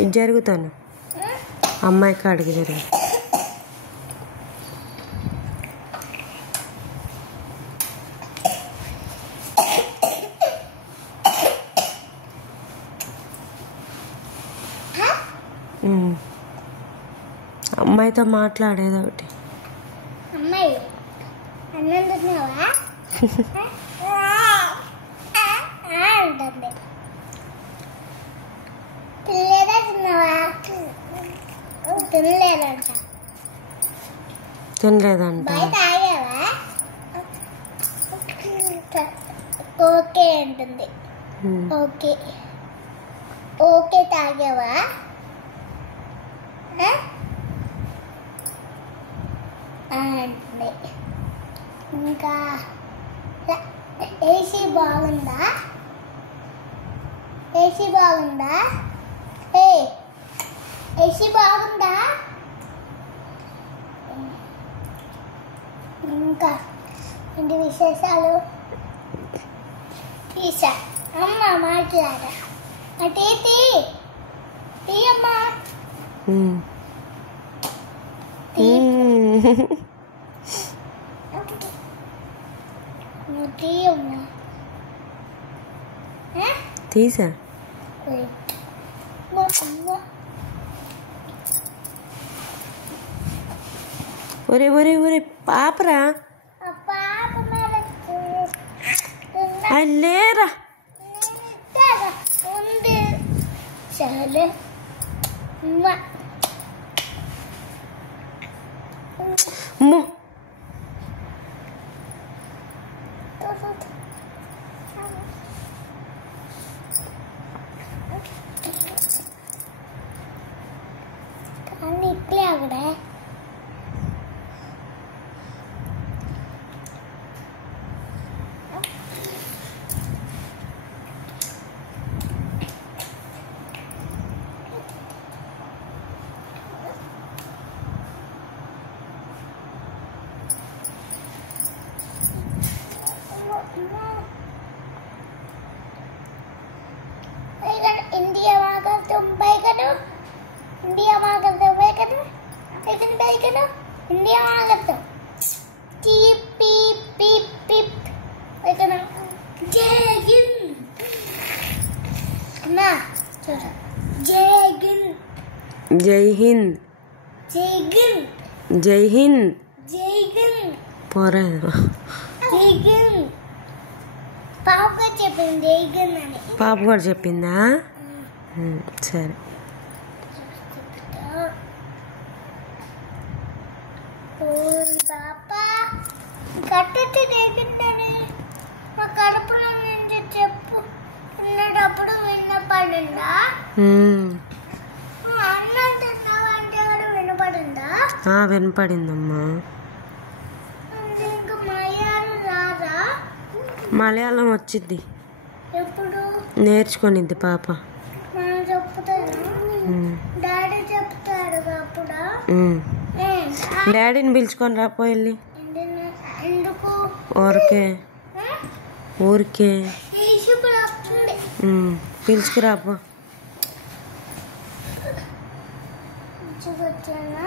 ఇది జరుగుతాను అమ్మాయి కాడికి జరుగు. అమ్మాయితో మాట్లాడేది ఒకటి. అమ్మాయి అన్నందుకున్నావా అంటుంది. తినలేదా తిన్నావా? తినలేదంట. తినలేదంట. బయట ఆగావా? ఓకే అంటుంది. ఓకే ఓకే తాగావా? అంటుంది. ఇంకా ఏసీ బాగుందా? ఏసీ బాగుందా? ఏసీ బాగుందా? ఇంకా ఇంటి విశేషాలు తీసా అమ్మ మాట్లాడ అటే తీయమ్మా తీయమ్మా తీసా. ఒరే ఒరే ఒరే పాపరా లేరా ఉంది. సరే అమ్మో కానీ ఇట్లే అక్కడ India Magam బైకను India Magam బైకను బైకను బైకను India Magam టీప్ peep peep peep బైకను జై హింద్ నా చూడ జై హింద్ జై హింద్ జై హింద్ జై హింద్ జై హింద్ పోరాదు. జై హింద్ పాప కూడా చెప్పింది జై హింద్ అని. పాప కూడా చెప్పిందా? సరే. పాప కట్టెత్తి దిగిందని మా కడుపులో నుంచి చెప్పు తిన్నప్పుడు వినపడిందా? అన్నం తిన్నావా అంటే కూడా వినపడిందా? వినపడిందమ్మా. ఇంకా మలయాళం రాదా? మలయాళం వచ్చింది. ఎప్పుడు నేర్చుకునిద్ది పాప. మనం చెప్తాను. డాడీ చెప్తాడు అప్పుడు. డాడీని పిలుచుకొని రాపోయి. ఎందుకు? ఊరికే ఊరికే పిలుచుకురాపో. వచ్చానా